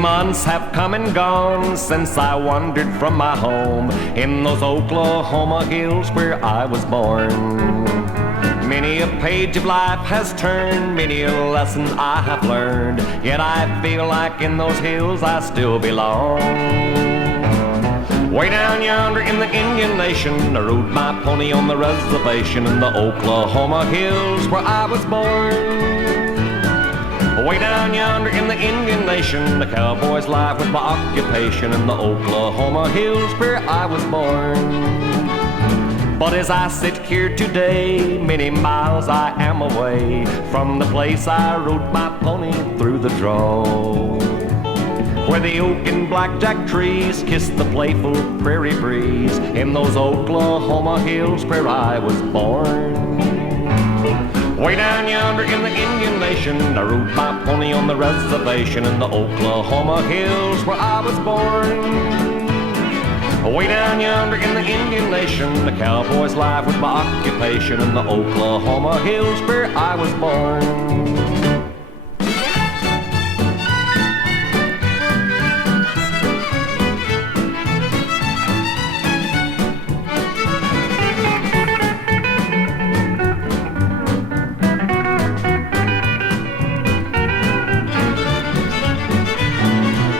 months have come and gone since I wandered from my home in those Oklahoma hills where I was born. Many a page of life has turned, many a lesson I have learned, yet I feel like in those hills I still belong. Way down yonder in the Indian Nation, I rode my pony on the reservation in the Oklahoma hills where I was born. Way down yonder in the Indian Nation, the cowboy's life was my occupation in the Oklahoma hills where I was born. But as I sit here today, many miles I am away from the place I rode my pony through the draw, where the oak and blackjack trees kiss the playful prairie breeze in those Oklahoma hills where I was born. Way down yonder in the Indian Nation, I rode my pony on the reservation in the Oklahoma hills where I was born. Way down yonder in the Indian Nation, the cowboy's life was my occupation in the Oklahoma hills where I was born.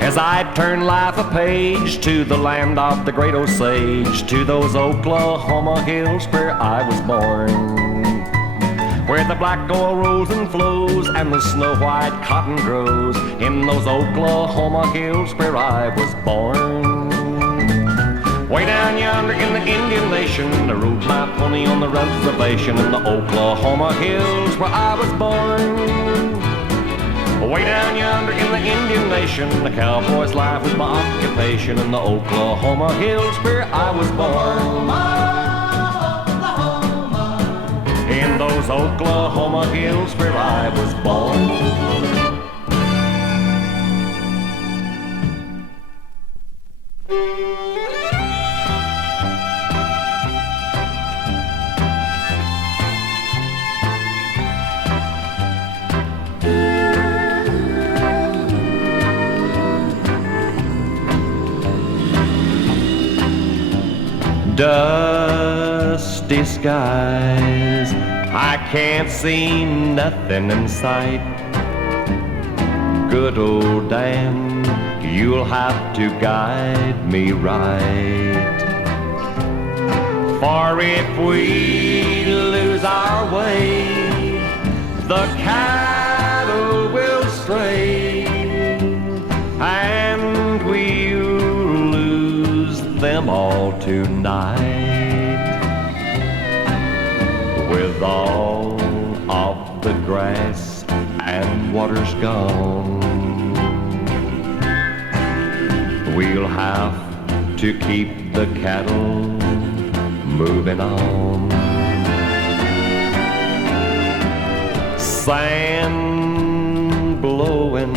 As I turn life a page to the land of the great Osage, to those Oklahoma hills where I was born, where the black oil rolls and flows and the snow white cotton grows in those Oklahoma hills where I was born. Way down yonder in the Indian Nation, I rode my pony on the reservation in the Oklahoma hills where I was born. Way down yonder in the Indian Nation, the cowboy's life was my occupation in the Oklahoma hills where I was born. In those Oklahoma hills where I was born. Dusty skies, I can't see nothing in sight. Good old Dan, you'll have to guide me right. For if we lose our way, the cattle will stray, and we'll lose them all tonight. With all of the grass and water's gone, we'll have to keep the cattle moving on. Sand blowing,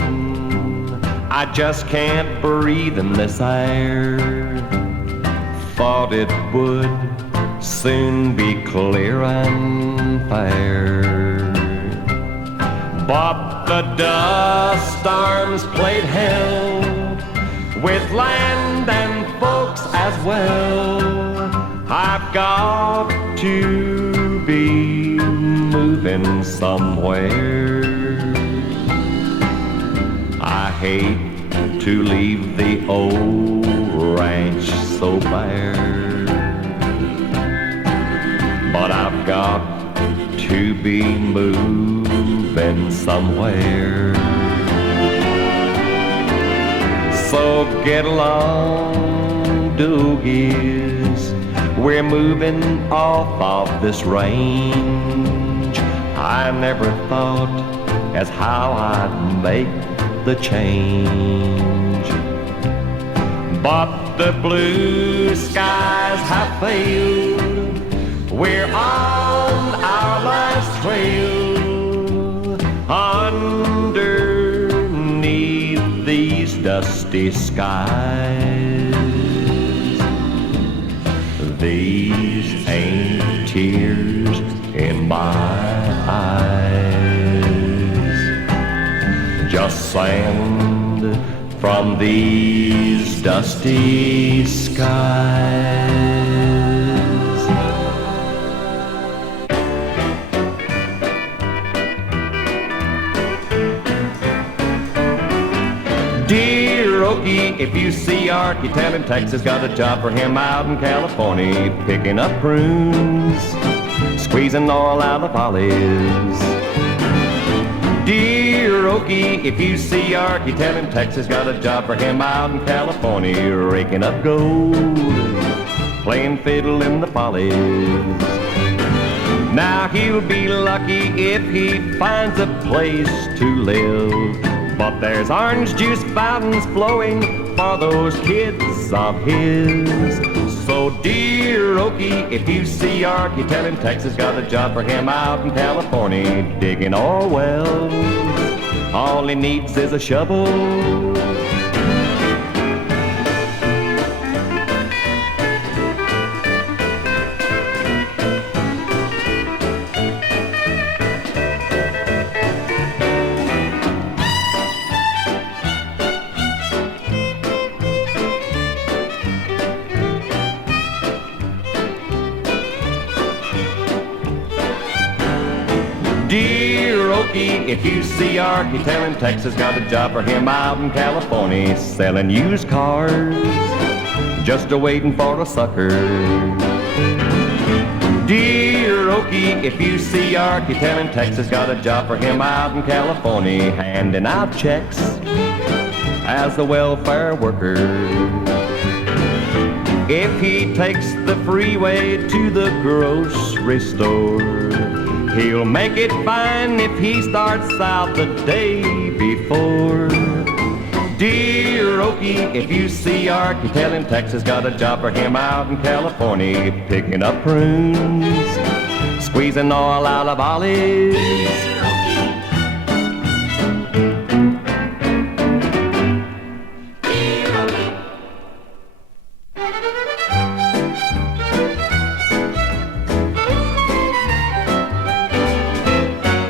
I just can't breathe in this air. Thought it would soon be clear and fair, but the dust storms played hell with land and folks as well. I've got to be moving somewhere. I hate to leave the old ranch so bare, but I've got to be moving somewhere. So get along, doogies, we're moving off of this range. I never thought as how I'd make the change, but the blue skies have failed. We're on our last trail underneath these dusty skies. These ain't tears in my eyes, just sand from these dusty skies. Dear Okie, if you see Arky, tell him Texas got a job for him out in California, picking up prunes, squeezing oil out of olives. Dear Okie, if you see Arky, tell him Texas got a job for him out in California, raking up gold, playing fiddle in the follies. Now he'll be lucky if he finds a place to live, but there's orange juice fountains flowing for those kids of his. So dear Okie, if you see Arky, tell him Texas got a job for him out in California, digging oil wells. All he needs is a shovel. Dear Okie, if you see Arky, tell him Texas got a job for him out in California, selling used cars, just a-waiting for a sucker. Dear Okie, if you see Arky, tell him Texas got a job for him out in California, handing out checks as a welfare worker. If he takes the freeway to the grocery store, he'll make it fine if he starts out the day before. Dear Okie, if you see Arky, tell him Texas got a job for him out in California, picking up prunes, squeezing oil out of olives.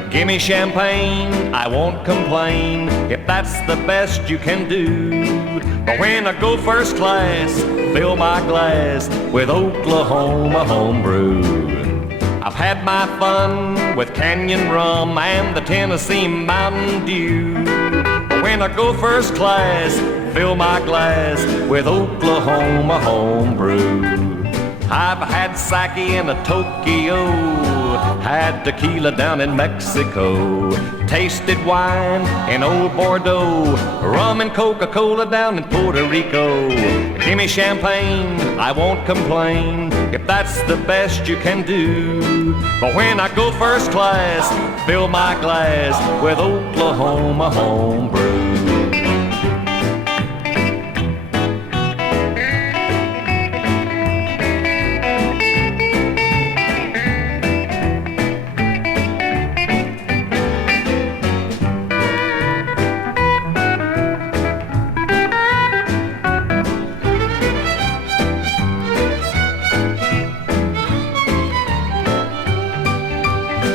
Give me champagne, I won't complain if that's the best you can do. But when I go first class, fill my glass with Oklahoma homebrew. I've had my fun with Canyon rum and the Tennessee Mountain Dew. But when I go first class, fill my glass with Oklahoma homebrew. I've had sake in a Tokyo, had tequila down in Mexico, tasted wine in old Bordeaux, rum and Coca-Cola down in Puerto Rico. Give me champagne, I won't complain if that's the best you can do. But when I go first class, fill my glass with Oklahoma homebrew.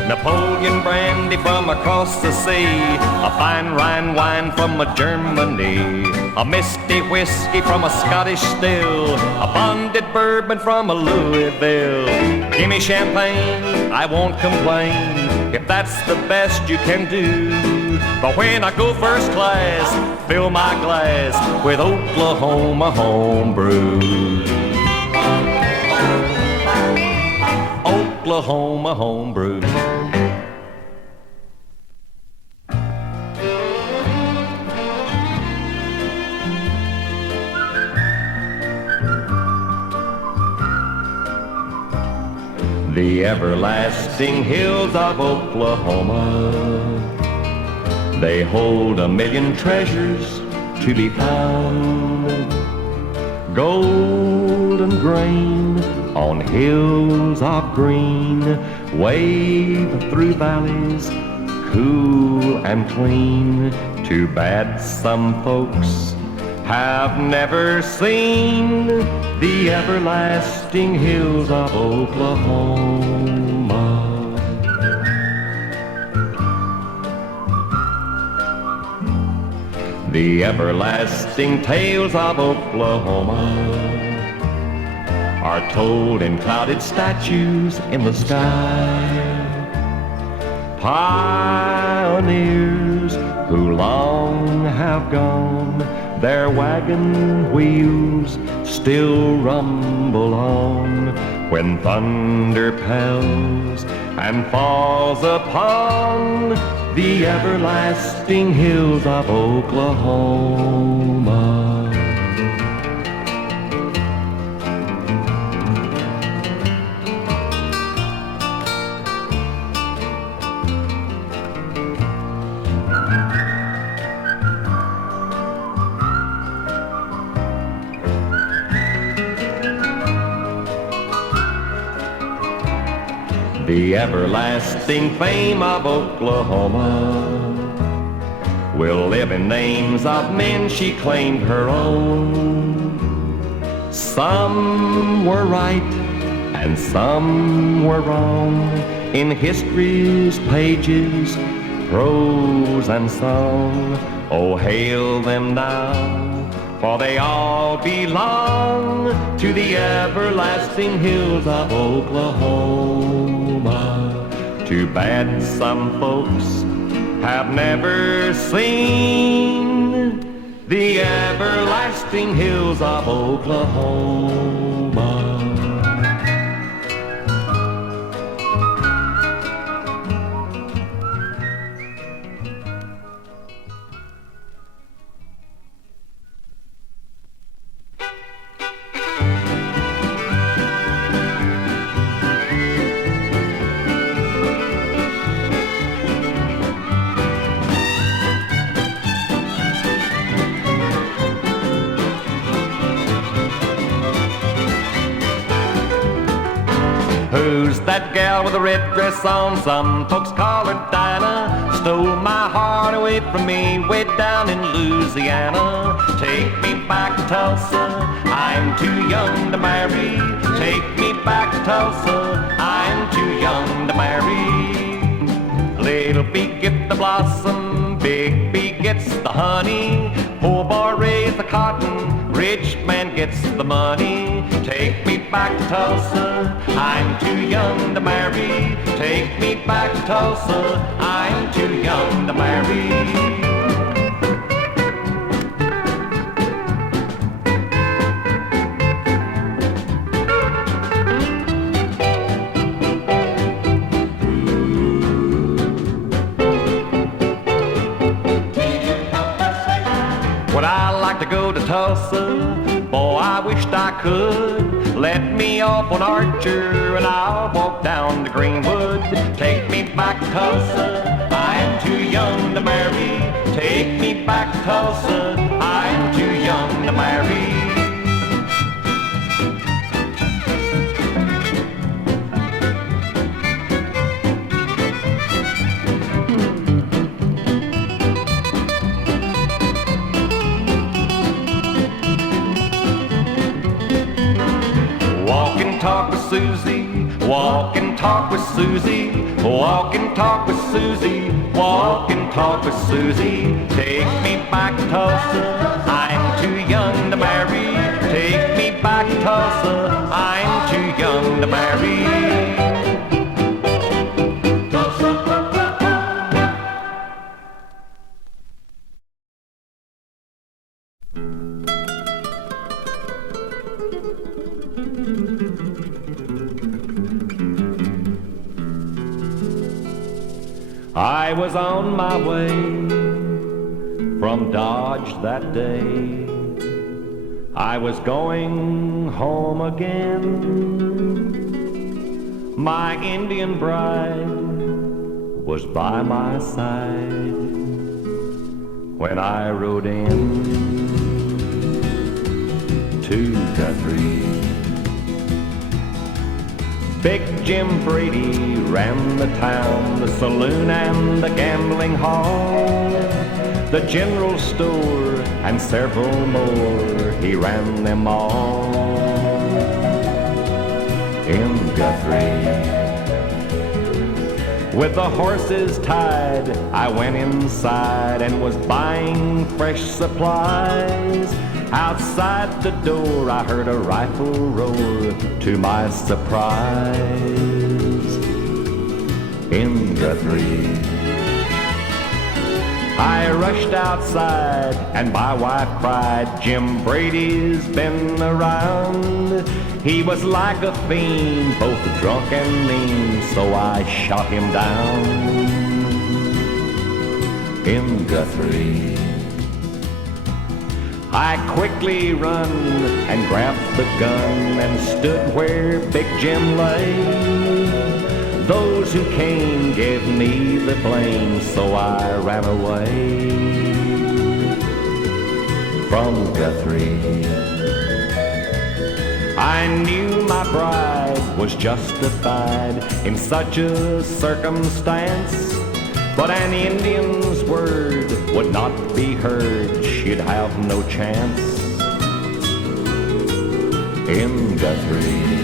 Napoleon brandy from across the sea, a fine Rhine wine from Germany, a misty whiskey from a Scottish still, a bonded bourbon from a Louisville. Give me champagne, I won't complain if that's the best you can do. But when I go first class, fill my glass with Oklahoma homebrew. Oklahoma homebrew. The everlasting hills of Oklahoma, they hold 1,000,000 treasures to be found. Golden grain on hills of green, wave through valleys cool and clean. Too bad some folks have never seen the everlasting hills of Oklahoma. The everlasting tales of Oklahoma are told in clouded statues in the sky. Pioneers who long have gone, their wagon wheels still rumble on when thunder pells and falls upon the everlasting hills of Oklahoma. The everlasting fame of Oklahoma will live in names of men she claimed her own. Some were right and some were wrong in history's pages, prose and song. Oh, hail them now, for they all belong to the everlasting hills of Oklahoma. Too bad some folks have never seen the everlasting hills of Oklahoma. Who's that gal with a red dress on? Some folks call her Dinah. Stole my heart away from me way down in Louisiana. Take me back to Tulsa, I'm too young to marry. Take me back to Tulsa, I'm too young to marry. Little bee gets the blossom, big bee gets the honey. Poor boy raised the cotton, rich man gets the money. Take me back to Tulsa, I'm too young to marry. Take me back to Tulsa, I'm too young to marry. Would I like to go to Tulsa? Boy, I wished I could. Let me off on Archer and I'll walk down to Greenwood. Take me back to Tulsa, I am too young to marry. Take me back to Tulsa, I am too young to marry. Talk with Susie, walk and talk with Susie, walk and talk with Susie, walk and talk with Susie. Take me back to Tulsa, I'm too young to marry. Take me back to Tulsa, I'm too young to marry. I was on my way from Dodge that day. I was going home again. My Indian bride was by my side when I rode in to Guthrie. Big Jim Brady ran the town, the saloon and the gambling hall, the general store and several more, he ran them all in Guthrie. With the horses tied, I went inside and was buying fresh supplies. Outside the door, I heard a rifle roar, to my surprise. In Guthrie, I rushed outside and my wife cried, Jim Brady's been around. He was like a fiend, both drunk and mean, so I shot him down. In Guthrie, I quickly run and grabbed the gun and stood where Big Jim lay. Those who came gave me the blame, so I ran away from Guthrie. I knew my bride was justified in such a circumstance, but an Indian's word would not be heard, she'd have no chance. In Guthrie,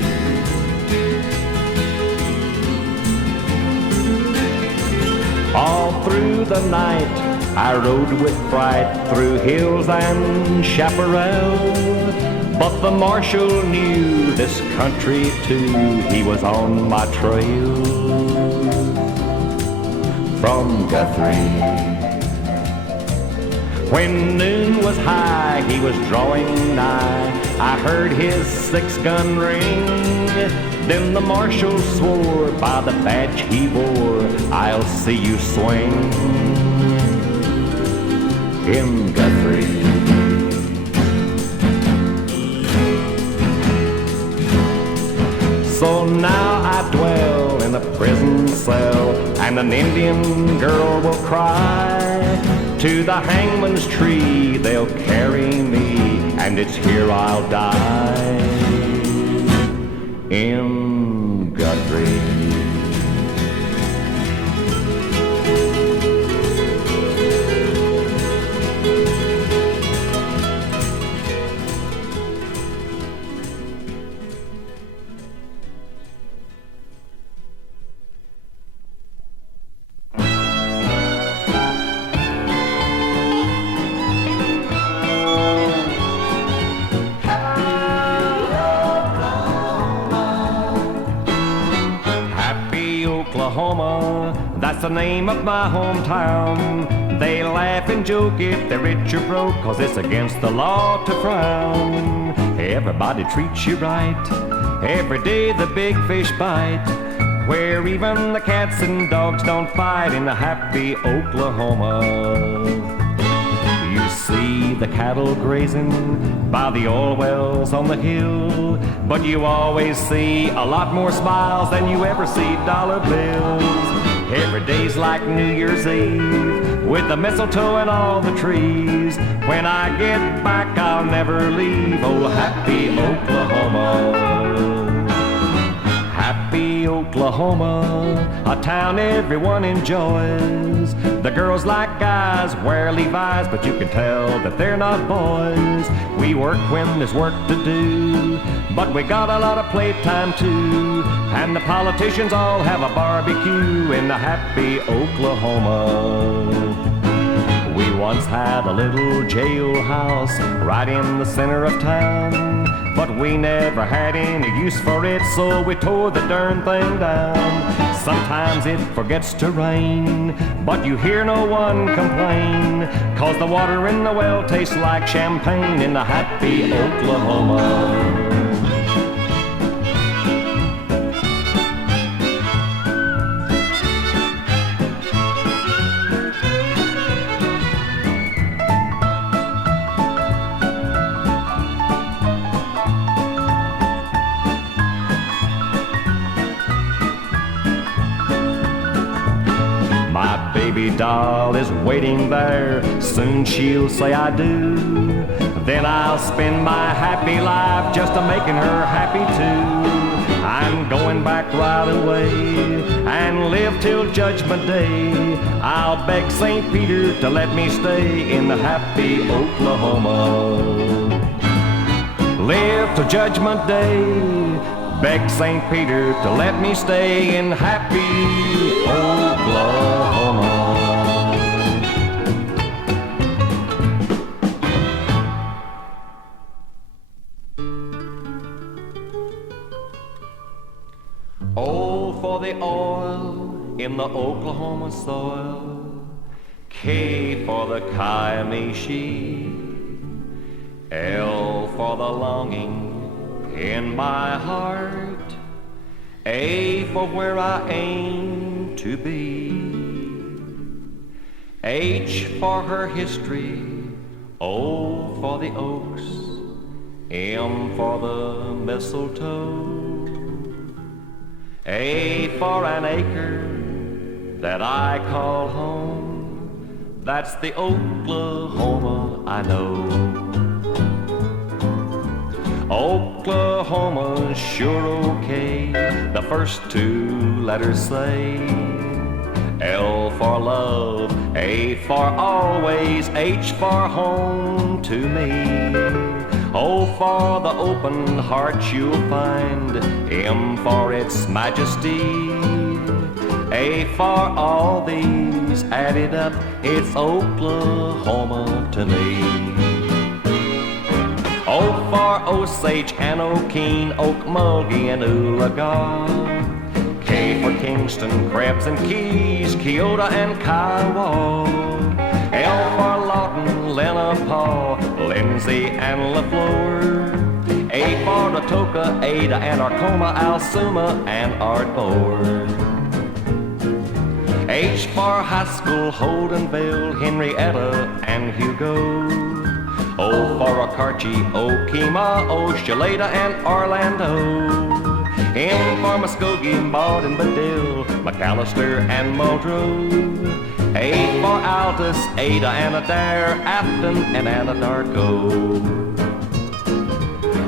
all through the night I rode with fright through hills and chaparral. But the marshal knew this country too, he was on my trail. From Guthrie, when noon was high, he was drawing nigh. I heard his 6-gun ring. Then the marshal swore by the badge he wore, I'll see you swing. In Guthrie, so now I dwell in a prison cell, and an Indian girl will cry. To the hangman's tree they'll carry me, and it's here I'll die. In Guthrie, Oklahoma, that's the name of my hometown. They laugh and joke if they're rich or broke, 'cause it's against the law to frown. Everybody treats you right, every day the big fish bite, where even the cats and dogs don't fight in a happy Oklahoma. You see the cattle grazing by the oil wells on the hill, but you always see a lot more smiles than you ever see dollar bills. Every day's like New Year's Eve, with the mistletoe and all the trees. When I get back, I'll never leave old happy Oklahoma. Happy Oklahoma, a town everyone enjoys. The girls like guys wear Levi's, but you can tell that they're not boys. We work when there's work to do, but we got a lot of playtime too. And the politicians all have a barbecue in the happy Oklahoma. We once had a little jailhouse right in the center of town, but we never had any use for it, so we tore the darn thing down. Sometimes it forgets to rain, but you hear no one complain, 'cause the water in the well tastes like champagne in the happy Oklahoma. Baby doll is waiting there, soon she'll say I do. Then I'll spend my happy life just a making her happy too. I'm going back right away and live till Judgment Day. I'll beg St. Peter to let me stay in the happy Oklahoma. Live till Judgment Day, Beg St. Peter to let me stay in happy Oklahoma. O for the oil in the Oklahoma soil, K for the Kiamishi, L for the longing in my heart, A for where I aim to be, H for her history, O for the oaks, M for the mistletoe, A for an acre that I call home, that's the Oklahoma I know. Oklahoma's sure okay, the first two letters say L for love, A for always, H for home to me. O for the open heart you'll find, M for its majesty, A for all these added up, it's Oklahoma to me. O for Osage and Okeen, Okmulgee and Oologah, K for Kingston, Krebs and Keys, Keota and Kiowa, L for Lawton, Lenapaw, Lindsay and LaFleur, A for Atoka, Ada and Arcoma, Alsuma and Ardmore, H for High School, Holdenville, Henrietta and Hugo, O for Okarche, Okemah, Oshaleta and Orlando, M for Muskogee, Maud and Medill, McAllister and Muldrow, A for Altus, Ada and Adair, Afton and Anadarko,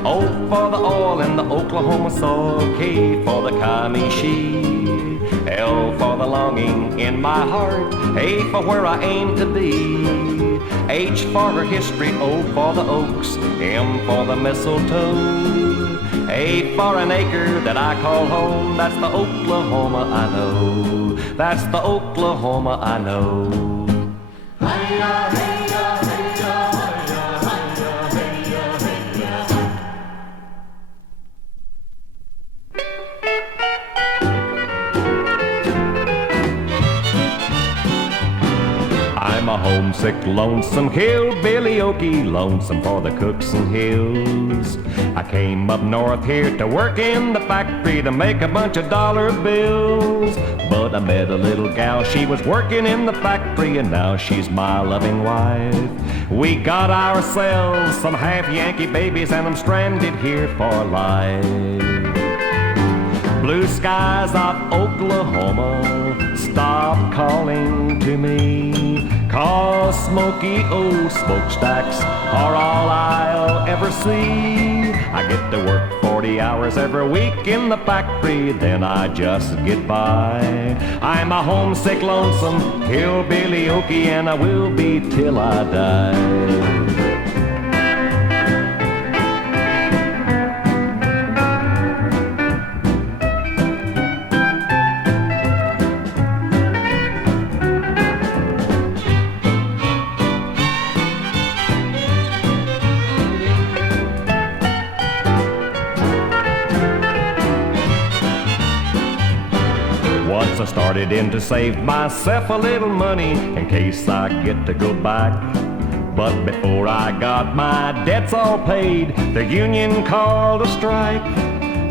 O for the oil in the Oklahoma soil, K for the Kiamishi, L for the longing in my heart, A for where I aim to be, H for her history, O for the oaks, M for the mistletoe, A for an acre that I call home, that's the Oklahoma I know, that's the Oklahoma I know. Hi-ya, hey-ya, hey-ya, hi-ya, hi-ya, hey-ya, hey-ya. I'm a homesick, lonesome hillbilly Okie, lonesome for the cooks and hills. I came up north here to work in the factory to make a bunch of dollar bills. But I met a little gal, she was working in the factory, and now she's my loving wife. We got ourselves some half Yankee babies, and I'm stranded here for life. Blue skies of Oklahoma, stop calling to me, 'cause smoky old smokestacks are all I'll ever see. I get to work 40 hours every week in the factory, then I just get by. I'm a homesick, lonesome hillbilly Okie, and I will be till I die. I started in to save myself a little money in case I get to go back. But before I got my debts all paid, the union called a strike.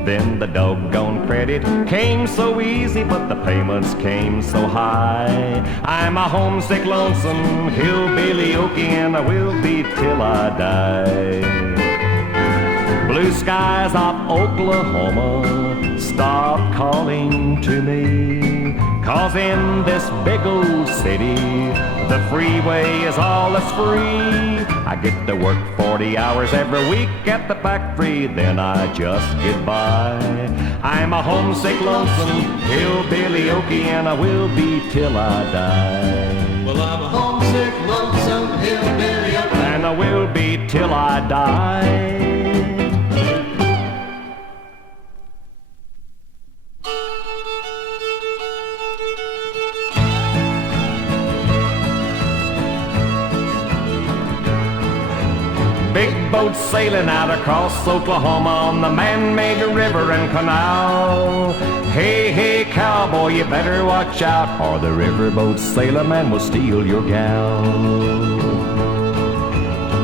Then the doggone credit came so easy, but the payments came so high. I'm a homesick, lonesome hillbilly Okie, and I will be till I die. Blue skies of Oklahoma, stop calling to me, 'cause in this big old city, the freeway is all that's free. I get to work 40 hours every week at the factory, then I just get by. I'm a homesick, lonesome hillbilly Okie, and I will be till I die. Well, I'm a homesick, lonesome hillbilly Okie, and I will be till I die. boats sailing out across Oklahoma on the man-made river and canal. Hey, hey, cowboy, you better watch out, or the riverboat sailorman will steal your gal.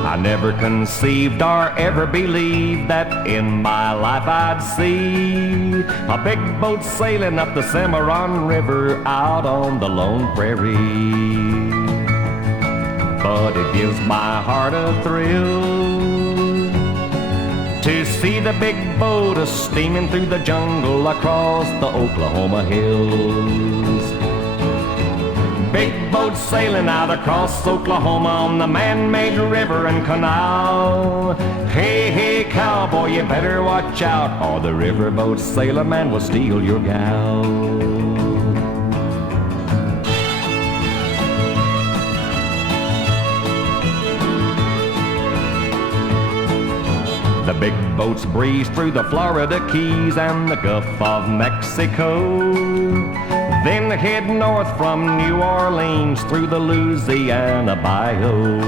I never conceived or ever believed that in my life I'd see a big boat sailing up the Cimarron River out on the lone prairie. But it gives my heart a thrill to see the big boat a-steaming through the jungle across the Oklahoma hills. Big boats sailing out across Oklahoma on the man-made river and canal. Hey, hey, cowboy, you better watch out, or the riverboat sailorman will steal your gal. The big boats breeze through the Florida Keys and the Gulf of Mexico, then head north from New Orleans through the Louisiana Bayou.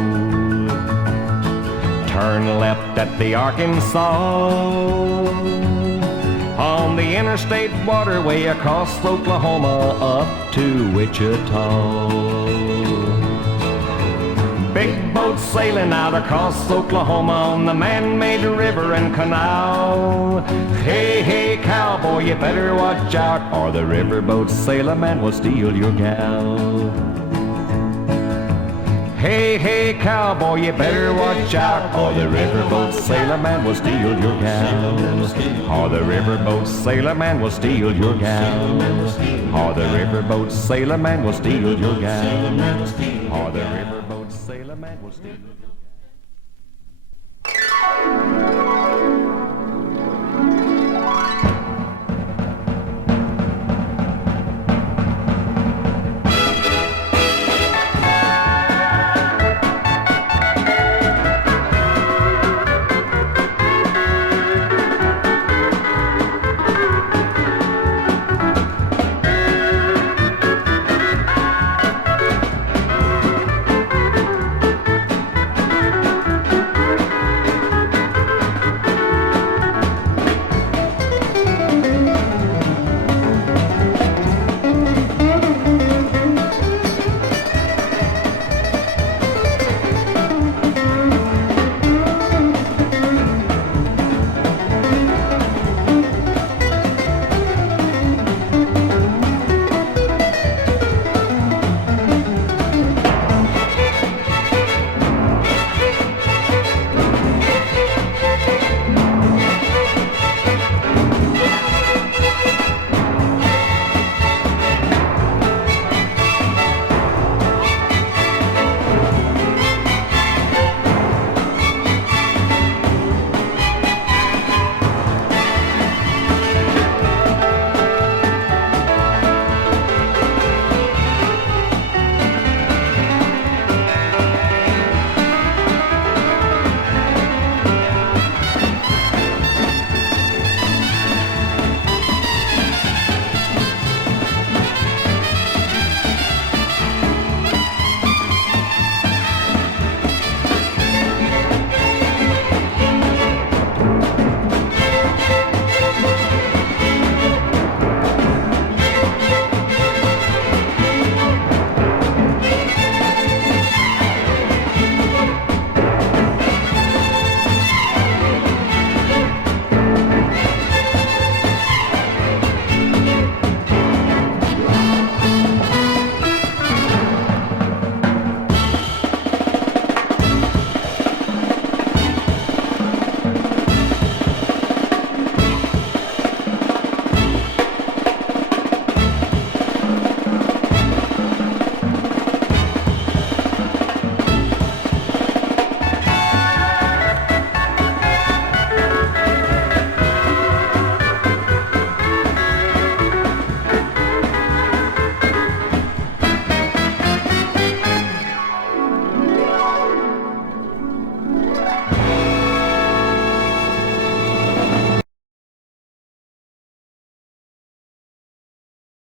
Turn left at the Arkansas on the interstate waterway across Oklahoma up to Wichita. Big boats sailing out across Oklahoma on the man-made river and canal. Hey, hey, cowboy, you better watch out, or the riverboat sailorman will steal your gal. Hey, hey, cowboy, you better watch out, or the riverboat sailorman will steal your gal. Or the riverboat sailorman will steal your gal. Or the riverboat sailorman will steal your gal. Or the riverboat sailorman will steal